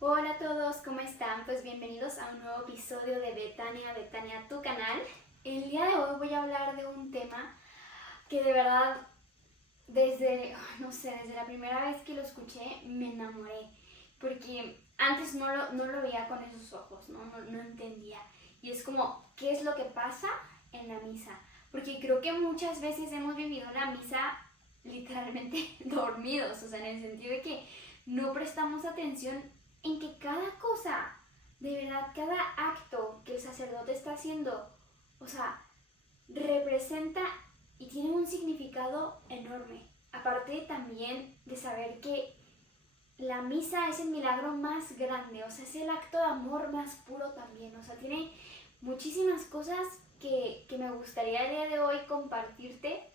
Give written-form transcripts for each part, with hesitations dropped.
Hola a todos, ¿cómo están? Pues bienvenidos a un nuevo episodio de Betania, tu canal. El día de hoy voy a hablar de un tema que de verdad no sé, desde la primera vez que lo escuché me enamoré. Porque antes no lo veía con esos ojos, no entendía. Y es como, ¿qué es lo que pasa en la misa? Porque creo que muchas veces hemos vivido la misa literalmente dormidos, o sea, en el sentido de que no prestamos atención en que cada cosa, de verdad, cada acto que el sacerdote está haciendo, o sea, representa y tiene un significado enorme. Aparte también de saber que la misa es el milagro más grande, o sea, es el acto de amor más puro también, o sea, tiene muchísimas cosas que me gustaría el día de hoy compartirte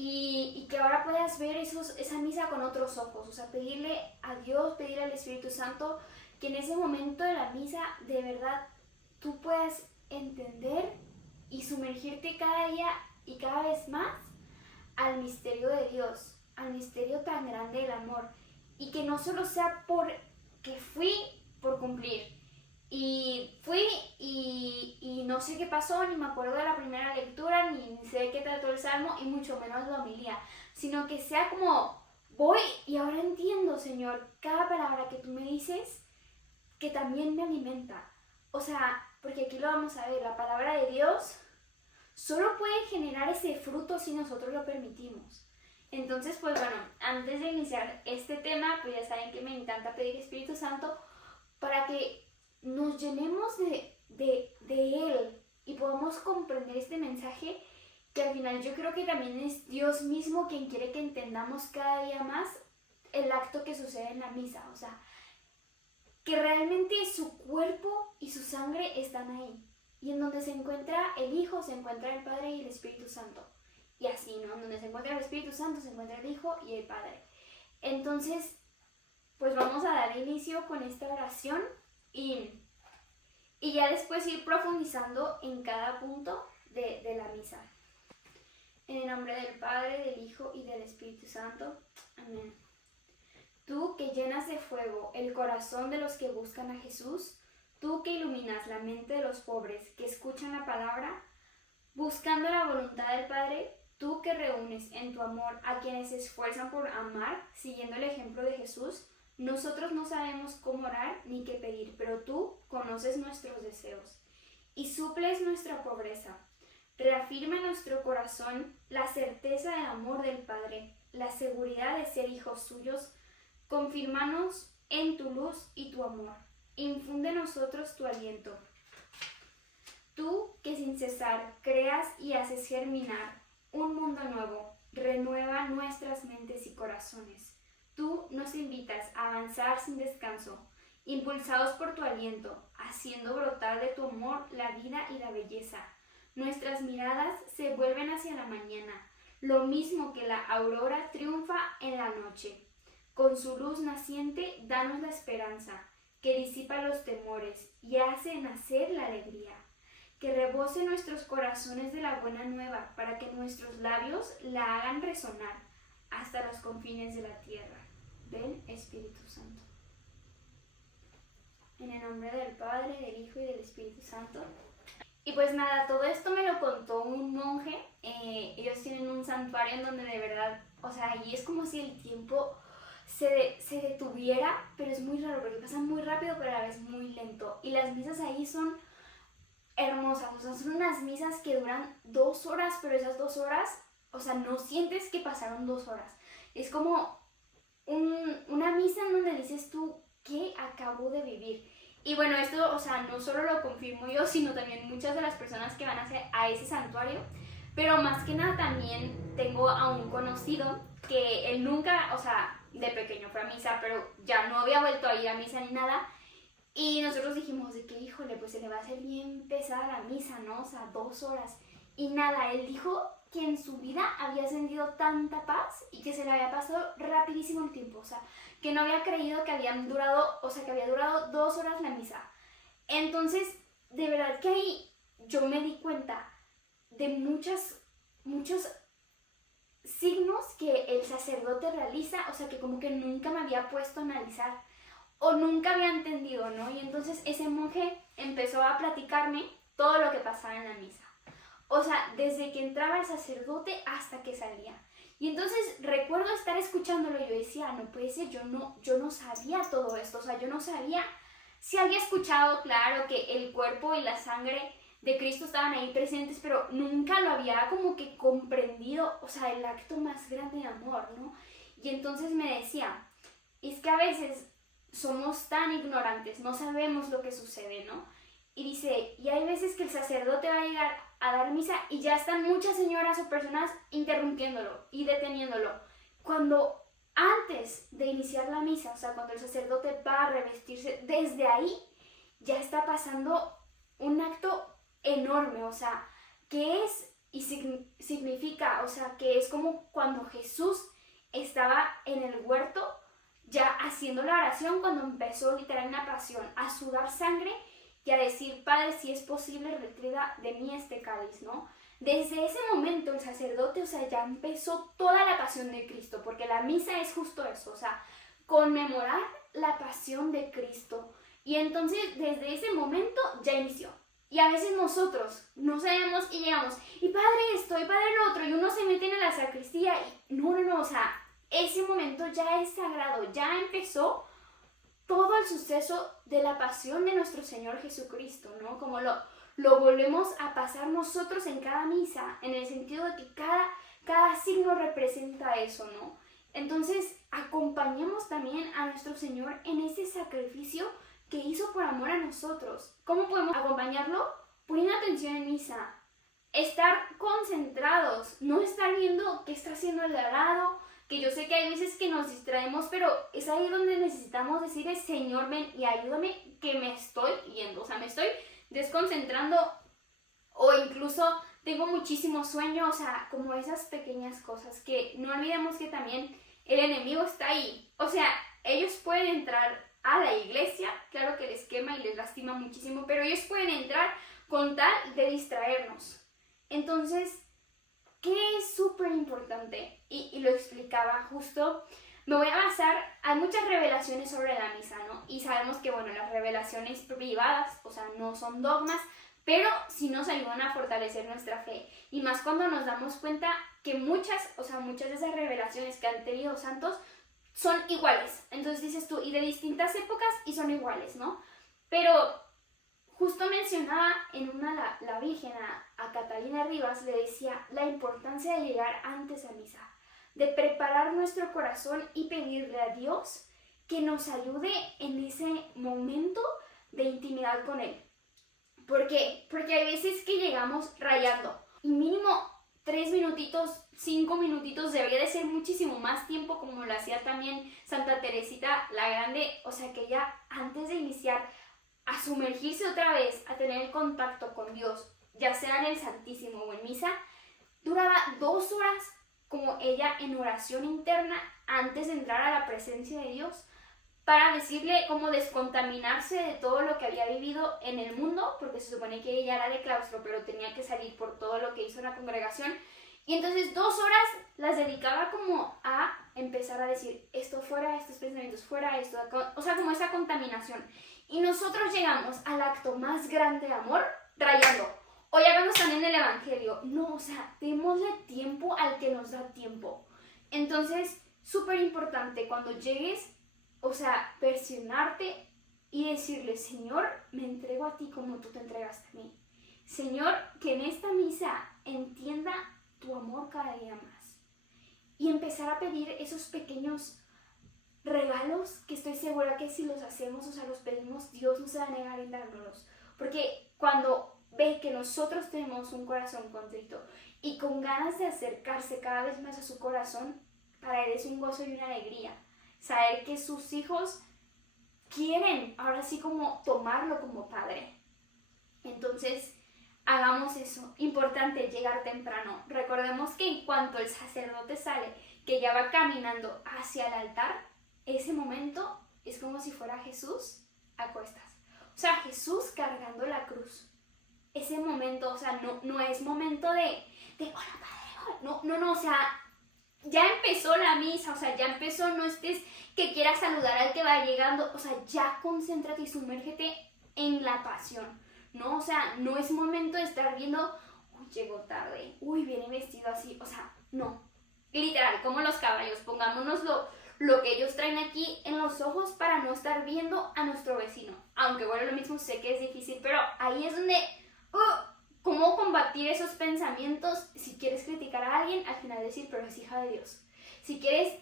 y que ahora puedas ver esa misa con otros ojos, o sea, pedirle a Dios, pedirle al Espíritu Santo que en ese momento de la misa de verdad tú puedas entender y sumergirte cada día y cada vez más al misterio de Dios, al misterio tan grande del amor. Y que no solo sea por que fui por cumplir. Y fui y no sé qué pasó, ni me acuerdo de la primera lectura, ni sé de qué trató el salmo, y mucho menos la homilía. Sino que sea como, voy y ahora entiendo, Señor, cada palabra que tú me dices, que también me alimenta. O sea, porque aquí lo vamos a ver, la palabra de Dios solo puede generar ese fruto si nosotros lo permitimos. Entonces, pues bueno, antes de iniciar este tema, pues ya saben que me encanta pedir Espíritu Santo para que nos llenemos de Él y podamos comprender este mensaje que al final yo creo que también es Dios mismo quien quiere que entendamos cada día más el acto que sucede en la misa. O sea, que realmente su cuerpo y su sangre están ahí. Y en donde se encuentra el Hijo, se encuentra el Padre y el Espíritu Santo. Y así, ¿no? En donde se encuentra el Espíritu Santo, se encuentra el Hijo y el Padre. Entonces, pues vamos a dar inicio con esta oración y, y ya después ir profundizando en cada punto de la misa. En el nombre del Padre, del Hijo y del Espíritu Santo. Amén. Tú que llenas de fuego el corazón de los que buscan a Jesús, tú que iluminas la mente de los pobres que escuchan la palabra, buscando la voluntad del Padre, tú que reúnes en tu amor a quienes se esfuerzan por amar, siguiendo el ejemplo de Jesús, nosotros no sabemos cómo orar ni qué pedir, pero tú conoces nuestros deseos y suples nuestra pobreza. Reafirma en nuestro corazón la certeza del amor del Padre, la seguridad de ser hijos suyos. Confírmanos en tu luz y tu amor. Infunde en nosotros tu aliento. Tú que sin cesar creas y haces germinar un mundo nuevo, renueva nuestras mentes y corazones. Tú nos invitas a avanzar sin descanso, impulsados por tu aliento, haciendo brotar de tu amor la vida y la belleza. Nuestras miradas se vuelven hacia la mañana, lo mismo que la aurora triunfa en la noche. Con su luz naciente, danos la esperanza, que disipa los temores y hace nacer la alegría. Que rebose nuestros corazones de la buena nueva, para que nuestros labios la hagan resonar hasta los confines de la tierra. Ven, Espíritu Santo. En el nombre del Padre, del Hijo y del Espíritu Santo. Y pues nada, todo esto me lo contó un monje. Ellos tienen un santuario en donde de verdad, o sea, ahí es como si el tiempo se detuviera, pero es muy raro porque pasa muy rápido pero a la vez muy lento. Y las misas ahí son hermosas, o sea, son unas misas que duran 2 horas, pero esas 2 horas, o sea, no sientes que pasaron 2 horas. Es como una misa en donde dices tú, ¿qué acabo de vivir? Y bueno, esto, o sea, no solo lo confirmo yo, sino también muchas de las personas que van a ese santuario. Pero más que nada también tengo a un conocido que él nunca, o sea, de pequeño fue a misa, pero ya no había vuelto a ir a misa ni nada. Y nosotros dijimos de que, híjole, pues se le va a hacer bien pesada la misa, ¿no? O sea, 2 horas. Y nada, él dijo que en su vida había sentido tanta paz y que se le había pasado rapidísimo el tiempo. O sea, que no había creído que habían durado, o sea, que había durado 2 horas la misa. Entonces, de verdad que ahí yo me di cuenta de muchos signos que el sacerdote realiza, o sea, que como que nunca me había puesto a analizar. o nunca había entendido, ¿no? Y entonces ese monje empezó a platicarme todo lo que pasaba en la misa. O sea, desde que entraba el sacerdote hasta que salía. Y entonces recuerdo estar escuchándolo y yo decía, no puede ser, yo no sabía todo esto. O sea, yo no sabía, sí había escuchado, claro, que el cuerpo y la sangre de Cristo estaban ahí presentes, pero nunca lo había como que comprendido, o sea, el acto más grande de amor, ¿no? Y entonces me decía, es que a veces somos tan ignorantes, no sabemos lo que sucede, ¿no? Y dice, y hay veces que el sacerdote va a llegar a dar misa y ya están muchas señoras o personas interrumpiéndolo y deteniéndolo. Cuando antes de iniciar la misa, o sea, cuando el sacerdote va a revestirse, desde ahí ya está pasando un acto enorme, o sea, que es y significa, o sea, que es como cuando Jesús estaba en el huerto ya haciendo la oración cuando empezó literal la pasión, a sudar sangre y a decir, Padre, si es posible, retira de mí este cáliz, ¿no? Desde ese momento el sacerdote, o sea, ya empezó toda la pasión de Cristo, porque la misa es justo eso, o sea, conmemorar la pasión de Cristo. Y entonces, desde ese momento ya inició. Y a veces nosotros no sabemos y llegamos, y Padre esto, y Padre lo otro, y uno se mete en la sacristía, y no, o sea, ese momento ya es sagrado, ya empezó todo el suceso de la pasión de nuestro Señor Jesucristo, ¿no? Como lo volvemos a pasar nosotros en cada misa, en el sentido de que cada signo representa eso, ¿no? Entonces, acompañemos también a nuestro Señor en ese sacrificio que hizo por amor a nosotros. ¿Cómo podemos acompañarlo? Poniendo atención en misa, estar concentrados, no estar viendo qué está haciendo el de al lado, que yo sé que hay veces que nos distraemos, pero es ahí donde necesitamos decirle, Señor, ven y ayúdame, que me estoy yendo, o sea, me estoy desconcentrando o incluso tengo muchísimo sueño, o sea, como esas pequeñas cosas, que no olvidemos que también el enemigo está ahí, o sea, ellos pueden entrar a la iglesia, claro que les quema y les lastima muchísimo, pero ellos pueden entrar con tal de distraernos. Entonces, ¿qué es súper importante? Y lo explicaba justo, me voy a basar, hay muchas revelaciones sobre la misa, ¿no? Y sabemos que, bueno, las revelaciones privadas, o sea, no son dogmas, pero sí nos ayudan a fortalecer nuestra fe. Y más cuando nos damos cuenta que muchas de esas revelaciones que han tenido santos son iguales. Entonces dices tú, y de distintas épocas y son iguales, ¿no? Pero justo mencionaba en una la Virgen a Catalina Rivas, le decía la importancia de llegar antes a misa, de preparar nuestro corazón y pedirle a Dios que nos ayude en ese momento de intimidad con Él. ¿Por qué? Porque hay veces que llegamos rayando y mínimo 3 minutitos, 5 minutitos, debería de ser muchísimo más tiempo, como lo hacía también Santa Teresita la Grande, o sea que ella antes de iniciar a sumergirse otra vez, a tener el contacto con Dios, ya sea en el Santísimo o en misa, duraba 2 horas como ella en oración interna antes de entrar a la presencia de Dios, para decirle cómo descontaminarse de todo lo que había vivido en el mundo, porque se supone que ella era de claustro, pero tenía que salir por todo lo que hizo en la congregación. Y entonces 2 horas las dedicaba como a empezar a decir esto fuera, estos pensamientos fuera, esto, o sea, como esa contaminación. Y nosotros llegamos al acto más grande de amor rayando. O ya vemos también el Evangelio. No, o sea, démosle tiempo al que nos da tiempo. Entonces, súper importante cuando llegues, o sea, persignarte y decirle, Señor, me entrego a ti como tú te entregaste a mí. Señor, que en esta misa entienda tu amor cada día más. Y empezar a pedir esos pequeños regalos que estoy segura que si los hacemos, o sea, los pedimos, Dios no se va a negar en dárnoslos. Porque cuando ve que nosotros tenemos un corazón contrito y con ganas de acercarse cada vez más a su corazón, para Él es un gozo y una alegría saber que sus hijos quieren ahora sí como tomarlo como padre. Entonces, hagamos eso. Importante llegar temprano. Recordemos que en cuanto el sacerdote sale, que ya va caminando hacia el altar, ese momento es como si fuera Jesús a cuestas. O sea, Jesús cargando la cruz. Ese momento, o sea, no es momento de hola, padre, no, o sea, ya empezó la misa, o sea, ya empezó, no estés que quieras saludar al que va llegando, o sea, ya concéntrate y sumérgete en la pasión, ¿no? O sea, no es momento de estar viendo, uy, llegó tarde, uy, viene vestido así, o sea, no. Literal, como los caballos, pongámonos lo que ellos traen aquí en los ojos para no estar viendo a nuestro vecino. Aunque bueno, lo mismo sé que es difícil, pero ahí es donde, cómo combatir esos pensamientos. Si quieres criticar a alguien, al final decir, pero es hija de Dios. Si quieres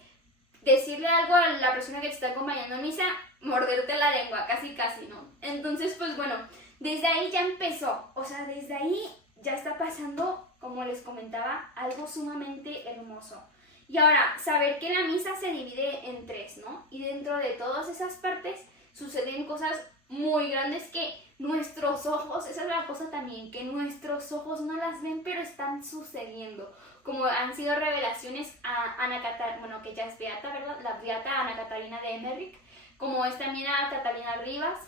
decirle algo a la persona que te está acompañando en misa, morderte la lengua, casi casi, ¿no? Entonces, pues bueno, desde ahí ya empezó, o sea, desde ahí ya está pasando, como les comentaba, algo sumamente hermoso. Y ahora, saber que la misa se divide en 3, ¿no? Y dentro de todas esas partes suceden cosas muy grandes que nuestros ojos, esa es la cosa también, que nuestros ojos no las ven, pero están sucediendo. Como han sido revelaciones a Ana Catarina, bueno, que ya es beata, ¿verdad? La beata Ana Catarina de Emmerich, como es también a Catalina Rivas,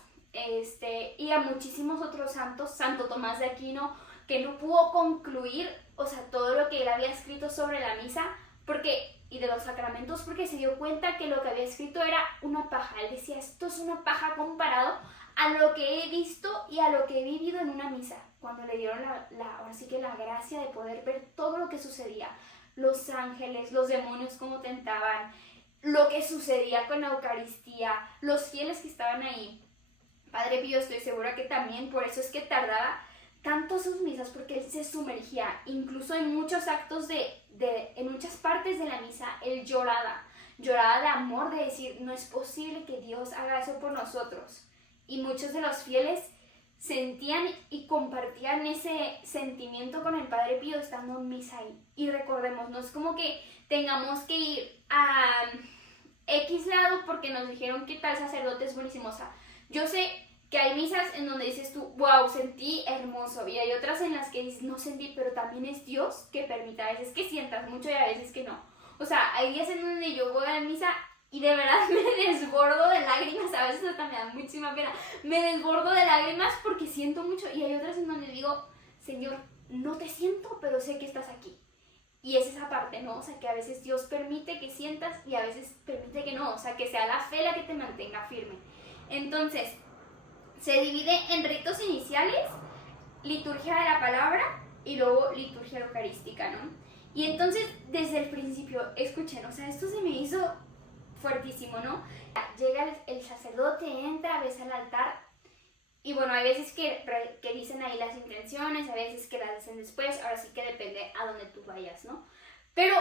y a muchísimos otros santos, Santo Tomás de Aquino, que no pudo concluir, o sea, todo lo que él había escrito sobre la misa, y de los sacramentos, porque se dio cuenta que lo que había escrito era una paja. Él decía, esto es una paja comparado a lo que he visto y a lo que he vivido en una misa, cuando le dieron ahora sí que la gracia de poder ver todo lo que sucedía, los ángeles, los demonios cómo tentaban, lo que sucedía con la Eucaristía, los fieles que estaban ahí. Padre Pío, estoy segura que también por eso es que tardaba tanto sus misas, porque él se sumergía, incluso en muchos actos en muchas partes de la misa, él lloraba de amor, de decir, no es posible que Dios haga eso por nosotros. Y muchos de los fieles sentían y compartían ese sentimiento con el Padre Pío estando en misa ahí. Y recordemos, no es como que tengamos que ir a X lado porque nos dijeron que tal sacerdote es buenísimo. O sea, yo sé que hay misas en donde dices tú, wow, sentí hermoso, y hay otras en las que dices, no sentí, pero también es Dios que permite a veces que sientas mucho y a veces que no. O sea, hay días en donde yo voy a la misa y de verdad me desbordo de lágrimas, a veces hasta me da muchísima pena, me desbordo de lágrimas porque siento mucho, y hay otras en donde digo, Señor, no te siento, pero sé que estás aquí. Y es esa parte, ¿no? O sea, que a veces Dios permite que sientas y a veces permite que no, o sea, que sea la fe la que te mantenga firme. Entonces, se divide en ritos iniciales, liturgia de la palabra y luego liturgia eucarística, ¿no? Y entonces, desde el principio, escuchen, o sea, esto se me hizo fuertísimo, ¿no? Llega el sacerdote, entra, besa el altar, y bueno, hay veces que dicen ahí las intenciones, hay veces que las dicen después, ahora sí que depende a dónde tú vayas, ¿no? Pero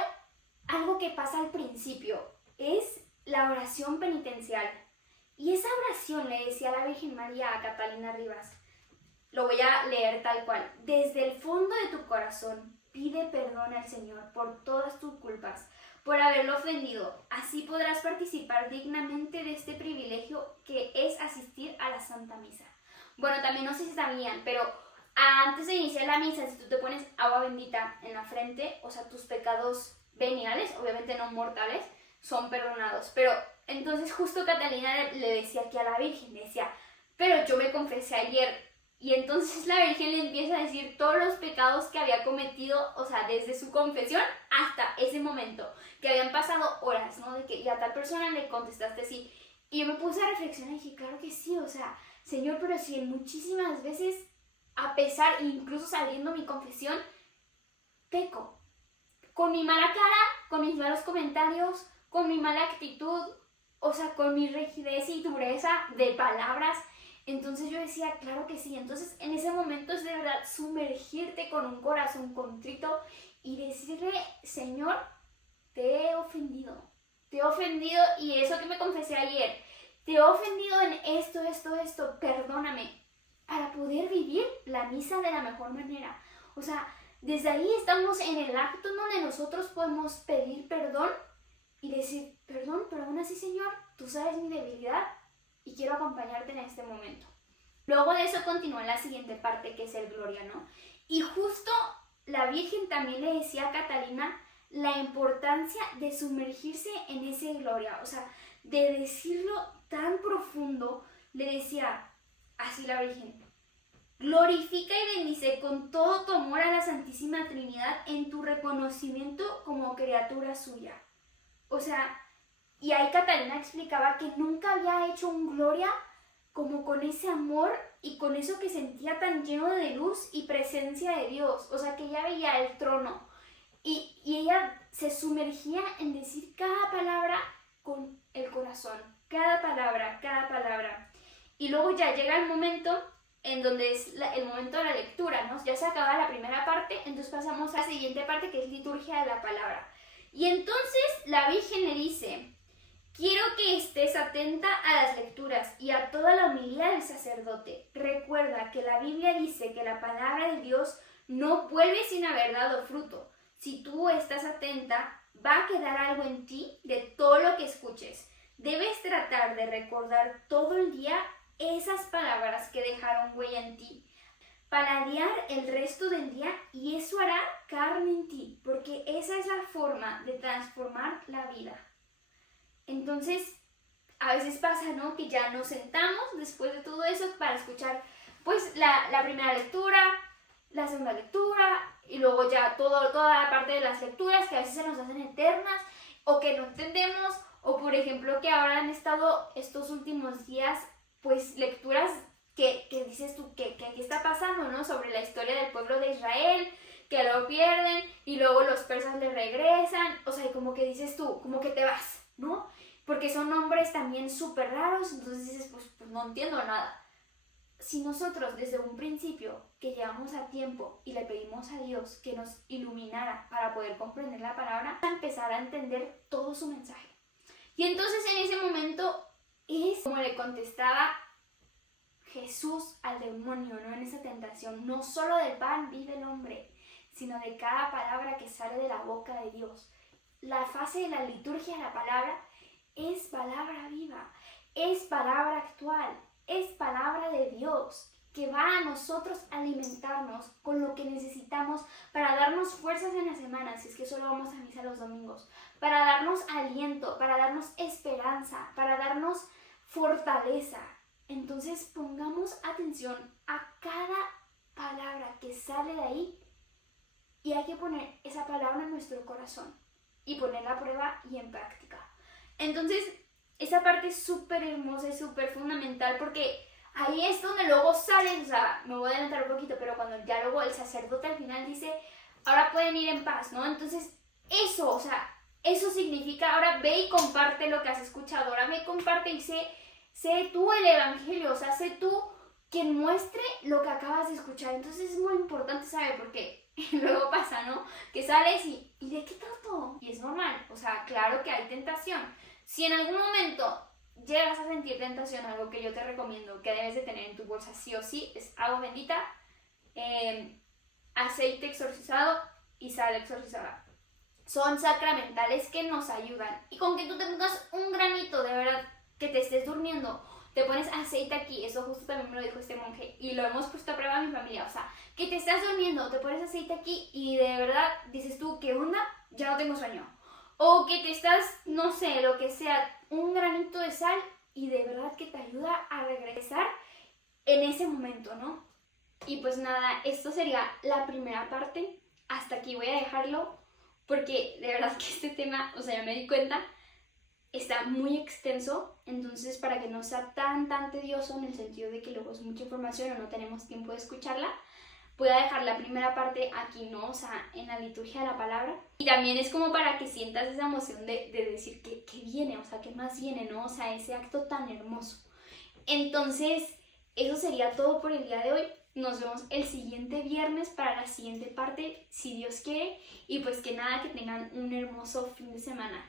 algo que pasa al principio es la oración penitencial. Y esa oración le decía a la Virgen María a Catalina Rivas, lo voy a leer tal cual, desde el fondo de tu corazón pide perdón al Señor por todas tus culpas, por haberlo ofendido, así podrás participar dignamente de este privilegio que es asistir a la Santa Misa. Bueno, también no sé si sabían, pero antes de iniciar la misa, si tú te pones agua bendita en la frente, o sea, tus pecados veniales, obviamente no mortales, son perdonados. Pero entonces justo Catalina le decía aquí a la Virgen, le decía, pero yo me confesé ayer. Y entonces la Virgen le empieza a decir todos los pecados que había cometido, o sea, desde su confesión hasta ese momento, que habían pasado horas, ¿no? De que y a tal persona le contestaste así. Y yo me puse a reflexionar y dije, claro que sí, o sea, Señor, pero si muchísimas veces, a pesar, incluso saliendo mi confesión, peco. Con mi mala cara, con mis malos comentarios, con mi mala actitud, o sea, con mi rigidez y dureza de palabras. Entonces yo decía, claro que sí. Entonces en ese momento es de verdad sumergirte con un corazón contrito y decirle, Señor, te he ofendido y eso que me confesé ayer, te he ofendido en esto, perdóname, para poder vivir la misa de la mejor manera. O sea, desde ahí estamos en el acto donde nosotros podemos pedir perdón y decir, perdón, pero aún así, Señor, tú sabes mi debilidad y quiero acompañarte en este momento. Luego de eso continúa la siguiente parte, que es el Gloria, ¿no? Y justo la Virgen también le decía a Catalina la importancia de sumergirse en ese Gloria, o sea, de decirlo tan profundo, le decía así la Virgen, Glorifica y bendice con todo tu amor a la Santísima Trinidad en tu reconocimiento como criatura suya. O sea, y ahí Catalina explicaba que nunca había hecho un gloria como con ese amor y con eso que sentía tan lleno de luz y presencia de Dios. O sea, que ella veía el trono y ella se sumergía en decir cada palabra con el corazón. Cada palabra, cada palabra. Y luego ya llega el momento en donde es el momento de la lectura, ¿no? Ya se acaba la primera parte, entonces pasamos a la siguiente parte que es liturgia de la palabra. Y entonces la Virgen le dice: quiero que estés atenta a las lecturas y a toda la homilía del sacerdote. Recuerda que la Biblia dice que la palabra de Dios no vuelve sin haber dado fruto. Si tú estás atenta, va a quedar algo en ti de todo lo que escuches. Debes tratar de recordar todo el día esas palabras que dejaron huella en ti, paladear el resto del día y eso hará carne en ti, porque esa es la forma de transformar la vida. Entonces, a veces pasa, ¿no?, que ya nos sentamos después de todo eso para escuchar pues la primera lectura, la segunda lectura y luego ya toda la parte de las lecturas que a veces se nos hacen eternas o que no entendemos, o por ejemplo que ahora han estado estos últimos días pues lecturas que dices tú que aquí está pasando, ¿no? Sobre la historia del pueblo de Israel, que lo pierden y luego los persas le regresan, o sea, y como que dices tú, como que te vas, ¿no? Porque son nombres también súper raros, entonces dices, pues no entiendo nada. Si nosotros desde un principio que llegamos a tiempo y le pedimos a Dios que nos iluminara para poder comprender la palabra, a empezar a entender todo su mensaje. Y entonces en ese momento es como le contestaba Jesús al demonio, ¿no? En esa tentación, no solo del pan vive el hombre, sino de cada palabra que sale de la boca de Dios. La fase de la liturgia de la palabra es palabra viva, es palabra actual, es palabra de Dios, que va a nosotros a alimentarnos con lo que necesitamos para darnos fuerzas en la semana, si es que solo vamos a misa los domingos, para darnos aliento, para darnos esperanza, para darnos fortaleza. Entonces pongamos atención a cada palabra que sale de ahí y hay que poner esa palabra en nuestro corazón y ponerla a prueba y en práctica. Entonces esa parte es súper hermosa y súper fundamental porque ahí es donde luego sale, o sea, me voy a adelantar un poquito, pero cuando ya luego el sacerdote al final dice, ahora pueden ir en paz, ¿no? Entonces eso, o sea, eso significa, ahora ve y comparte lo que has escuchado, ahora ve y comparte y sé tú el evangelio, o sea, sé tú quien muestre lo que acabas de escuchar. Entonces es muy importante saber porque luego pasa, ¿no? Que sales y ¿de qué trato? Y es normal, o sea, claro que hay tentación. Si en algún momento llegas a sentir tentación, algo que yo te recomiendo que debes de tener en tu bolsa sí o sí, es agua bendita, aceite exorcizado y sal exorcizada. Son sacramentales que nos ayudan. Y con que tú te pongas un granito, de verdad, que te estés durmiendo, te pones aceite aquí, eso justo también me lo dijo este monje, y lo hemos puesto a prueba en mi familia, o sea, que te estás durmiendo, te pones aceite aquí y de verdad dices tú, ¿qué onda? Ya no tengo sueño. O que te estás, no sé, lo que sea, un granito de sal y de verdad que te ayuda a regresar en ese momento, ¿no? Y pues nada, esto sería la primera parte. Hasta aquí voy a dejarlo porque de verdad que este tema, o sea, ya me di cuenta, está muy extenso, entonces para que no sea tan tedioso en el sentido de que luego es mucha información o no tenemos tiempo de escucharla, voy a dejar la primera parte aquí, ¿no? O sea, en la liturgia de la palabra. Y también es como para que sientas esa emoción de decir que viene, o sea, que más viene, ¿no? O sea, ese acto tan hermoso. Entonces, eso sería todo por el día de hoy. Nos vemos el siguiente viernes para la siguiente parte, si Dios quiere. Y pues que nada, que tengan un hermoso fin de semana.